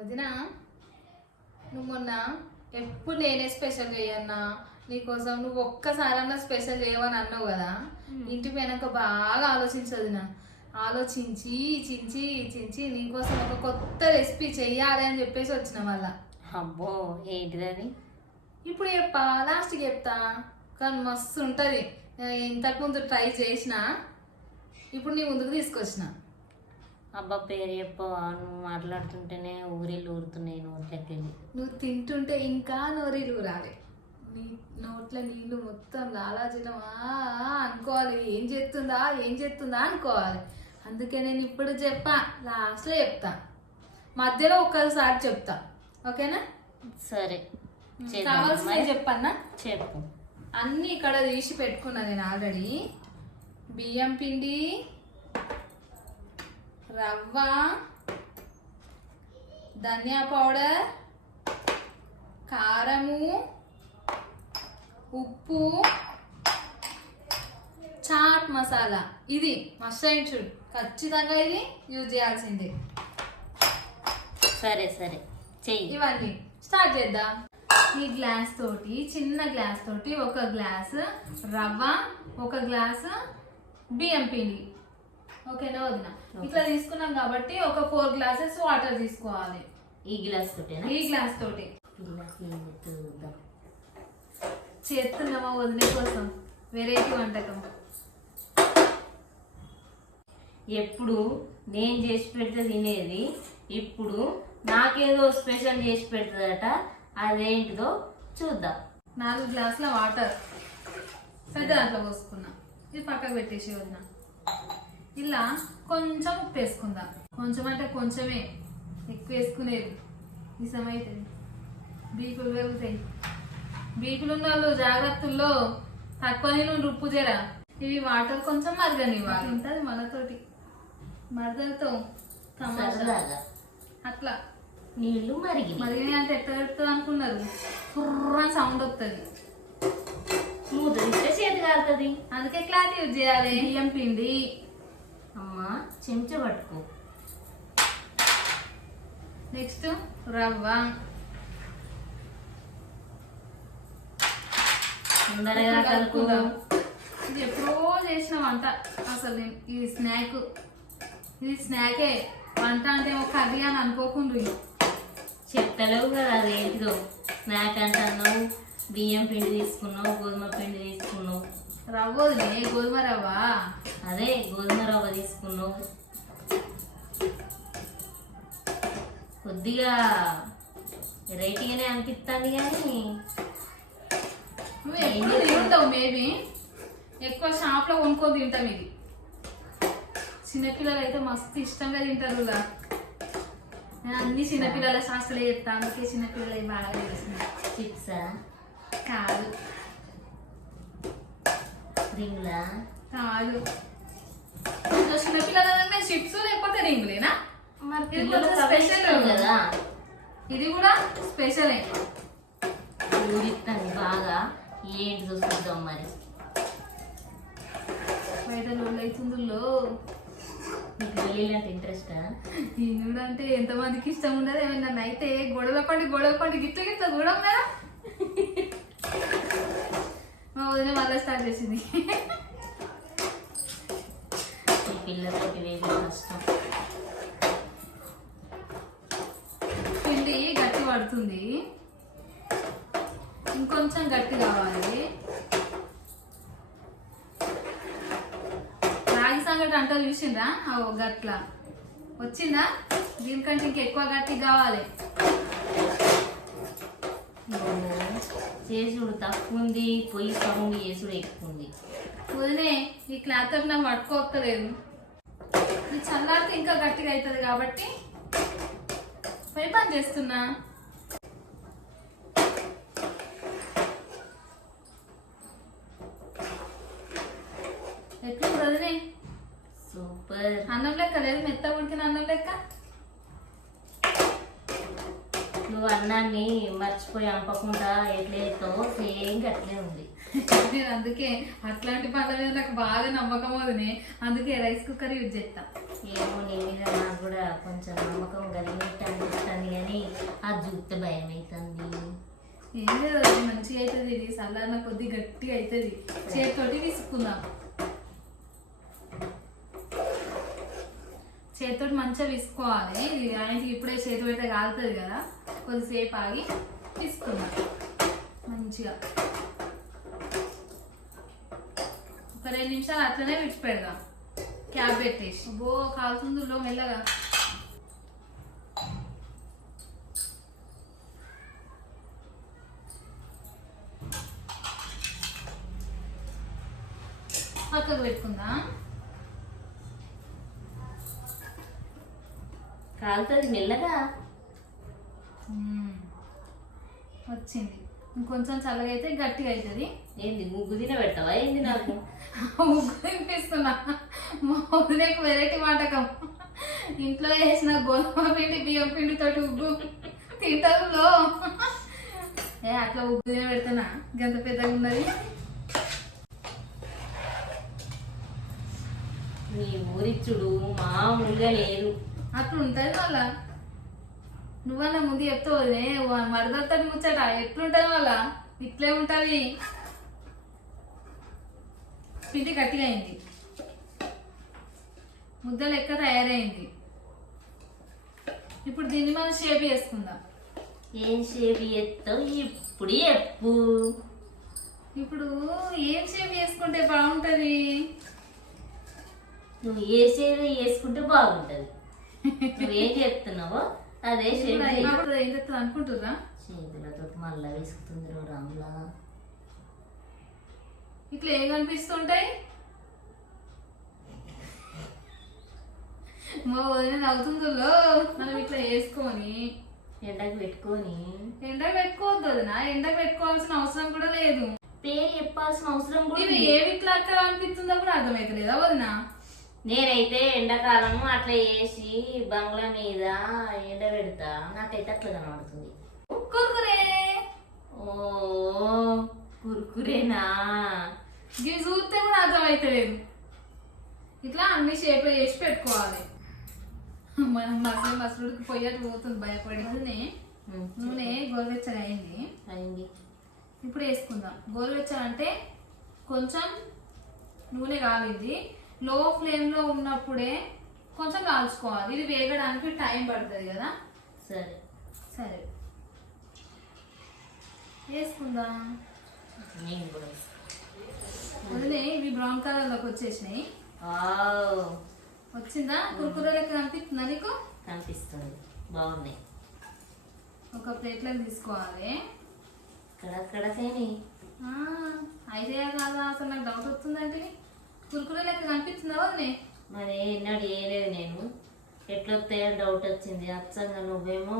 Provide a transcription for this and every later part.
వదినా నువ్వు మొన్న ఎప్పుడు నేనే స్పెషల్ చేయన్నా నీకోసం నువ్వు ఒక్కసారన్నా స్పెషల్ చేయవని అన్నావు కదా. ఇంటి పోయినాక బాగా ఆలోచించదు ఆలోచించి చించి చించి నీకోసం ఒక కొత్త రెసిపీ చెయ్యాలి అని చెప్పేసి వచ్చిన మళ్ళా. అబ్బో ఏంటిదని ఇప్పుడు చెప్పా, లాస్ట్కి చెప్తా. కానీ మస్తు ఉంటుంది. ఇంతకుముందు ట్రై చేసిన, ఇప్పుడు నీ ముందుకు తీసుకొచ్చిన. అబ్బా పేరు చెప్పవా? నువ్వు మాట్లాడుతుంటేనే ఊరిళ్ళు ఊరుతున్నాయి నోట్లకి. నువ్వు తింటుంటే ఇంకా నోరీలు రాలే, నీ నోట్ల నీళ్ళు మొత్తం లాలాజలమా అనుకోవాలి. ఏం చేస్తుందా అనుకోవాలి. అందుకే నేను ఇప్పుడు చెప్పా, లాస్ట్లో చెప్తా, మధ్యలో ఒక్కసారి చెప్తా. ఓకేనా? సరే కావాల్సినవి చెప్పన్నా? చెప్పు. అన్నీ ఇక్కడ తీసి పెట్టుకున్నా నేను ఆల్రెడీ. బియ్యం పిండి, రవ్వ, ధనియా పౌడర్, కారము, ఉప్పు, చాట్ మసాలా. ఇది మస్ట్ అండ్ షుడ్, ఖచ్చితంగా ఇది యూజ్ చేయాల్సిందే. సరే సరే చెయ్యి. ఇవన్నీ స్టార్ట్ చేద్దాం. ఈ గ్లాస్ తోటి, చిన్న గ్లాస్ తోటి ఒక గ్లాస్ రవ్వ, ఒక గ్లాస్ బియ్యం పిండి. ఓకేనా వదిన? ఇట్లా తీసుకున్నాం కాబట్టి ఒక 4 గ్లాసెస్ వాటర్ తీసుకోవాలి. ఈ గ్లాస్ తోటేనా? ఈ గ్లాస్ తోటి చేస్తున్నామా వదిన కోసం వెరైటీ వంటకం. ఎప్పుడు నేను చేసి పెడితే తినేది, ఇప్పుడు నాకేదో స్పెషల్ చేసి పెడుతుందట. అదేంటిదో చూద్దాం. 4 గ్లాసుల వాటర్ పెద్ద దాంట్లో పోసుకున్నా. ఇది పక్కకు పెట్టేసి వదిన. ఇలా కొంచెం ఉప్పు వేసుకుందాం. కొంచెం అంటే కొంచెమే, ఎక్కువ వేసుకునేది ఇసమైతుంది. బీకులు పెరుగుతాయి. బీకులు ఉన్న వాళ్ళు జాగ్రత్తల్లో తక్కువ నేను ఉప్పు జరా. ఇవి వాటర్ కొంచెం మరగనివ్వాలి. ఉంటుంది మనతోటి మరదలతో సరదాగా అట్లా. నీళ్లు మరిగినాయి అంటే ఎట్లా పెడుతుంది అనుకున్నారు? కుర్రని సౌండ్ వస్తుంది. మూత తీస్తే చేతి కాలుతుంది. అందుకే క్లాత్ యూజ్ చేయాలి. బియ్యం పిండి అమ్మా చెంచా పట్టుకో. నెక్స్ట్ రవ్వ. తొందరగా కలుపుకుందాం. ఇది ఎప్పుడో చేసిన వంట అసలు. ఇది స్నాక్, ఇది స్నాకే. వంట అంటే ఒక కర్రీ అని అనుకోకుండా చెప్తలేవు కదా అదేంటిదో స్నాక్ అంటున్నావు. బియ్యం పిండి తీసుకున్నావు, గోధుమ పిండి తీసుకున్నావు. రవ్వ వదిలే, గోధుమ రవ్వ. అదే గోధుమ రవ్వ తీసుకున్నావు. కొద్దిగా వెరైటీగానే అనిపిస్తుంది కానీ నువ్వు ఎప్పుడు తింటావు. మేబీ ఎక్కువ షాప్లో కొనుక్కొని తింటాం. ఇది చిన్నపిల్లలు అయితే మస్తు ఇష్టంగా తింటారు కదా. అన్ని చిన్నపిల్లల శాస్త్రాలు చెప్తా, అందుకే చిన్నపిల్లలు బాగా చేస్తున్నాయి. చిప్సా? కాదు. రింగ్లా? కాదు. చిన్నపిల్లల చిప్స్ లేకపోతే రింగులేనా? మరి స్పెషల్ కదా. ఇది కూడా స్పెషలే. ఊరిస్తాను బాగా. ఏంటి చూద్దాం మరి. బయట లోళ్ళు అవుతుందో. నీకు వెళ్ళాలంటే ఇంట్రెస్టా? తినుడు అంటే ఎంతమందికి ఇష్టం ఉండదు. ఏమన్నా అయితే గొడవ పండి గిట్ల గిట్ల చూడం కదా. మా వదిన మళ్ళీ స్టార్ట్ చేసింది. ఈ పిల్లలకి వేరే కష్టం. పిండి గట్టి పడుతుంది, ఇంకొంచెం గట్టి కావాలి. రాగి సంగటి అంట చూసిండ్రా? గట్లా వచ్చిందా? దీనికంటే ఇంకెక్కువ గట్టి కావాలి. చేసుడు తక్కువ ఉంది, పొయ్యి సౌండ్ చేసుడు ఎక్కువ ఉంది. వదిలే ఈ క్లాత్ నాకు పట్టుకోవట్లేదు. ఇది చల్లారితే ఇంకా గట్టిగా అవుతుంది కాబట్టి పై పని చేస్తున్నా. ఎట్లా వదిలే? సూపర్. అన్నం లెక్క లేదు, మెత్త ఉడికిన అన్నం లెక్క. నువ్వు అన్నాన్ని మర్చిపోయి అంపకుండా ఎట్లేస్తావో సేమ్ అట్లే ఉంది. నేను అందుకే అట్లాంటి పనుల మీద నాకు బాగా నమ్మకం అవుతుంది. అందుకే రైస్ కుక్కర్ యూజ్ చేస్తా. ఏమో నీ మీద నాకు కూడా కొంచెం నమ్మకం కలిగినట్టు అనిపిస్తుంది కానీ అది చూస్తే భయం అవుతుంది. ఏం లేదు అది మంచిగా అవుతుంది. ఇది సల్లారిన కొద్ది గట్టిగా అవుతుంది. చేతితోటి విసుకుందాం. చేతితోటి మంచిగా విసుకోవాలి. ఇది ఆయనకి ఇప్పుడే చేతి పెడితే కాలుతుంది కదా, కొద్దిసేపు ఆగి విసుకుందాం మంచిగా. ఒక 2 నిమిషాలు అట్లనే విడిచిపెడదాం. క్యాప్ పెట్టేసి బో కాలుతుందిలో మెల్లగా. పక్కకు పెట్టుకుందాం. కాలుతుంది మెల్లగా. వచ్చింది. ఇంకొంచెం చల్లగా అయితే గట్టిగా అవుతుంది. ఏంది ముగ్గు తిన పెడతావా ఏంది నాకు? ముగ్గు తినిపిస్తున్నా. మా వదిలేకు వెరైటీ వంటకం. ఇంట్లో వేసిన గోధుమ పిండి బియ్యం పిండితోటి ఉగ్గు తింటారులో. అట్లా ఉగ్గు తిన పెడుతున్నా. గంత పెద్దగా ఉన్నది. నీ ఊరిచ్చుడు మామూలుగా లేదు. అట్లా ఉంటుంది మళ్ళా. నువ్వన్నా ముందు చెప్తావునే మరదలతో ముచ్చట ఎట్లుంటది మళ్ళా. ఇట్లే ఉంటది. పిండి గట్టిగా అయింది. ముద్ద లెక్క తయారైంది. ఇప్పుడు దీన్ని మనం షేప్ చేసుకుందాం. ఏం షేప్ చేస్తావు ఇప్పుడు చెప్పు. ఇప్పుడు ఏం షేప్ చేసుకుంటే బాగుంటది? నువ్వు ఏ షేప్ వేసుకుంటే బాగుంటది. నువ్వేం చెప్తున్నావో అదే షేప్ ఏం చెప్తుంది అనుకుంటున్నా. చేతులతో మళ్ళా విసుకుతుంది రాములా. ఇట్లా ఏం కనిపిస్తుంటాయి? మా వదిన నవ్వుతుందో. మనం ఇట్లా వేసుకొని ఎండకు పెట్టుకొని. ఎండకు పెట్టుకోవద్దు వదినా. ఎండకు పెట్టుకోవాల్సిన అవసరం కూడా లేదు. పేరు చెప్పాల్సిన అవసరం కూడా ఇవి ఏవి ఇట్లా అక్కడ అనిపిస్తుందో కూడా అర్థమైతలేదా వదినా? నేనైతే ఎండాకాలం అట్లా వేసి బంగ్లా మీద ఎండ పెడతా. నాకైతే అట్లా కనబడుతుంది. కుర్కురే. ఓ కుర్కురేనా? ఇవి చూస్తే కూడా అర్థమైతలేదు. ఇట్లా అన్ని షేప్లు చేసి పెట్టుకోవాలి. మనం మసలుడికి పొయ్యట్టు పోతుంది భయపడి. నూనె గోరువెచ్చగా అయింది. ఇప్పుడు వేసుకుందాం. గోరువెచ్చగా అంటే కొంచెం నూనె కాలింది. లో ఫ్లేమ్లో ఉన్నప్పుడే కొంచెం కాల్చుకోవాలి. ఇది వేగడానికి టైం పడుతుంది కదా. సరే సరే వేసుకుందాం. వదిలే ఇవి బ్రౌన్ కలర్లోకి వచ్చేసినాయి. వచ్చిందా? కుర్కురే లెక్క కనిపిస్తుందా నీకు? కనిపిస్తుంది. బాగున్నాయి. ఒక ప్లేట్లోకి తీసుకోవాలి. కడకడకని ఐడియా కాదా? అసలు నాకు డౌట్ వస్తుందంటే కుర్కురే లెక్క కనిపిస్తుందా వదిలే? మరి ఎన్నడూ వేయలేదు నేను. ఎట్లొస్తాయో డౌట్ వచ్చింది. అచ్చంగా నువ్వేమో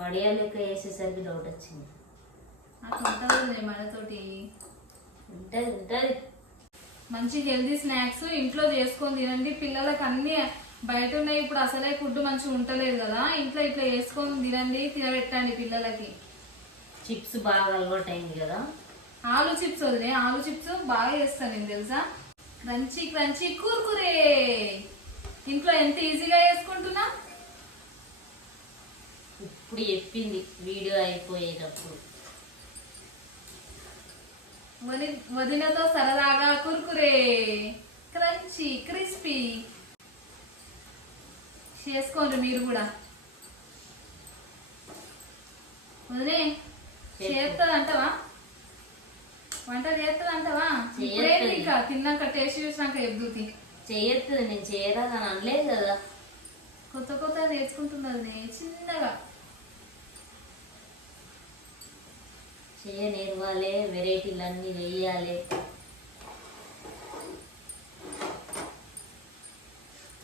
వడియా లెక్క వేసేసరికి డౌట్ వచ్చింది. అట్లా ఉంటుంది మనతోటి. ఉంటుంది ఉంటుంది. మంచి హెల్తీ స్నాక్స్ ఇంట్లో చేసుకొని తినండి. పిల్లలకు అన్ని బయట ఉన్నాయి. ఇప్పుడు అసలే ఫుడ్ మంచిగా ఉంటలేదు కదా. ఇంట్లో ఇట్లా వేసుకొని తినండి, తినబెట్టండి పిల్లలకి. చిప్స్ బాగా అలవాటు అయింది కదా. ఆలు చిప్స్ వదిలే. ఆలు చిప్స్ బాగా చేస్తాను నేను తెలుసా. క్రంచీ క్రంచీ కుర్కురే ఇంట్లో ఎంత ఈజీగా చేసుకుంటున్నా. ఇప్పుడు చెప్పింది వీడియో అయిపోయేటప్పుడు. వదినతో సరదాగా కుర్కురే క్రంచీ క్రిస్పీ చేసుకోండి మీరు కూడా. వదిలే చేస్తుంది అంటవా? వంట చేస్తుంది అంటవా? ఇంకా తిన్నాక టేస్ట్ చూసినాక ఎద్దుతి చేయొద్దు. నేను చేయరా అని అనలేదు కదా. కొత్త కొత్త నేర్చుకుంటున్నది చిన్నగా. చేయ నేర్వాలి. వెరైటీలు అన్నీ వేయాలి.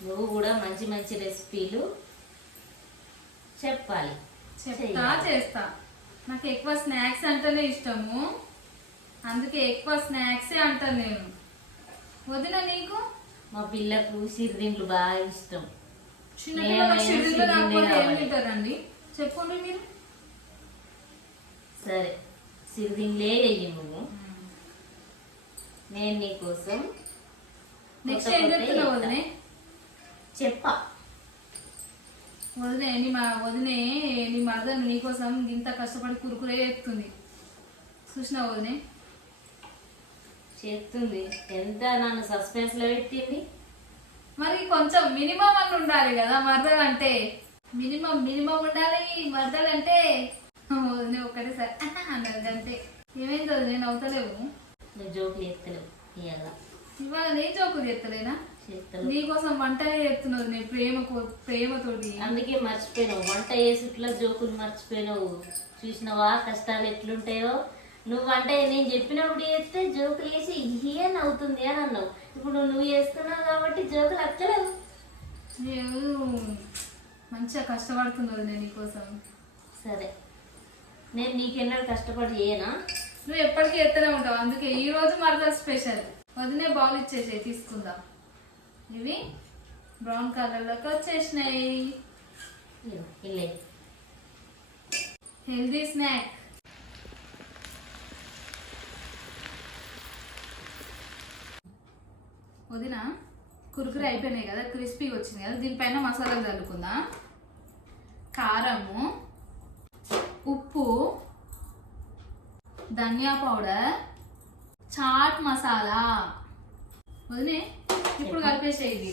నువ్వు కూడా మంచి మంచి రెసిపీలు చెప్పాలి. చేస్తా. నాకు ఎక్కువ స్నాక్స్ అంటేనే ఇష్టము. అందుకే ఎక్కువ స్నాక్సే అంటాను నేను. వదిన నీకు? మా పిల్లకు సిరిదిండ్లు బాగా ఇష్టం. ఏం తింటారండి చెప్పండి మీరు. సరే సిరిదిండ్లే వెయ్యి నువ్వు. నేను నీకోసం నెక్స్ట్ ఏం చెప్తున్నావు వదినే? చెప్పా. వదినే నీ మరదలు నీకోసం ఇంత కష్టపడి కురుకురే ఎత్తుంది చూసినా వదినే చేస్తుంది. ఎంత నన్ను సస్పెన్స్ లో పెట్టింది. మరి కొంచెం మినిమం అని ఉండాలి కదా మరదలు అంటే, మినిమం ఉండాలి మరదలు అంటే. వదినే ఒకటేసారి అన్నది అంతే. ఏమైంది వదినే నవ్వుతలేవు? నువ్వు జోకులు ఎత్తలేవు ఇవాళ. ఇవాళ నేను జోకులు చేస్తలేనా? నీకోసం వంట చేస్తున్నావు నేను ప్రేమతోటి. అందుకే మర్చిపోయినావు, వంట చేసిట్లా జోకులు మర్చిపోయినావు. చూసినావా కష్టాలు ఎట్లుంటాయో. నువ్వు వంట నేను చెప్పినప్పుడు చేస్తే జోకులు వేసి ఏం అవుతుంది అని అన్నావు. ఇప్పుడు నువ్వు చేస్తున్నావు కాబట్టి జోకులు అక్కలేవు. నేను మంచిగా కష్టపడుతున్నావు నేను నీకోసం. సరే, నేను నీకెన్నడూ కష్టపడి చేయనా? నువ్వు ఎప్పటికీ ఎత్తనే ఉంటావు. అందుకే ఈ రోజు మరదలు స్పెషల్. వదినే బౌల్ ఇచ్చేసే తీసుకుందాం. ఇవి బ్రౌన్ కలర్లోకి వచ్చేసినాయి. Healthy snack. వదిన కురుకురు అయిపోయినాయి కదా, క్రిస్పీగా వచ్చినాయి కదా. దీనిపైన మసాలాలు చల్లుకుందాం. కారము, ఉప్పు, ధనియా పౌడర్, చాట్ మసాలా. వదినే ఇప్పుడు కలిపేసేది.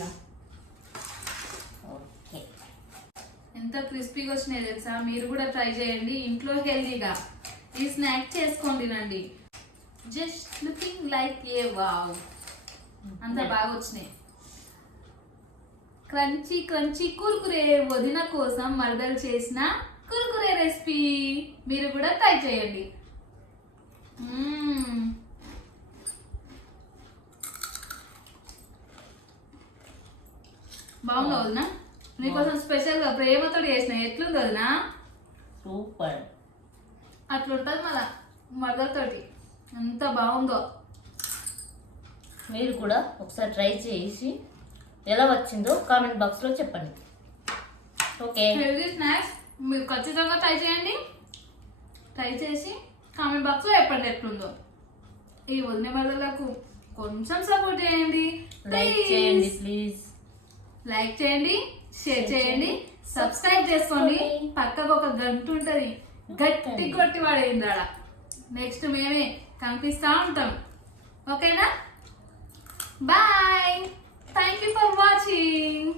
ఎంత క్రిస్పీగా వచ్చినాయి తెలుసా? మీరు కూడా ట్రై చేయండి ఇంట్లో హెల్దీగా. ఈ స్నాక్ చేసుకోండి రండి. జస్ట్ లుకింగ్ లైక్ ఏ వావ్, అంత బాగా వచ్చినాయి. Crunchy crunchy Kurkure. వదిన కోసం మరదలు చేసిన కురుకురే రెసిపీ మీరు కూడా ట్రై చేయండి. బాగుందా వదినా? నీకోసం స్పెషల్ గా ప్రేమతో చేసిన. ఎట్లుంది వదినా? సూపర్. అట్లుంటది మళ్ళా మరదలతోటి. ఎంత బాగుందో. మీరు కూడా ఒకసారి ట్రై చేసి ఎలా వచ్చిందో కామెంట్ బాక్స్ లో చెప్పండి. ఓకే, హెల్దీ స్నాక్స్ మీరు ఖచ్చితంగా ట్రై చేయండి. ట్రై చేసి కామెంట్ బాక్స్ లో చెప్పండి ఎట్లుందో. ఈ వదిన మరదలకు కొంచెం సపోర్ట్ చేయండి. లైక్ చేయండి ప్లీజ్. లైక్ చేయండి, షేర్ చేయండి, సబ్స్క్రైబ్ చేసుకోండి. పక్కకు ఒక గంట ఉంటది, గట్టి కొట్టి పడేయండి ఆడ. నెక్స్ట్ మేమే కనిపిస్తా ఉంటాం. ఓకేనా? Bye. Thank you for watching.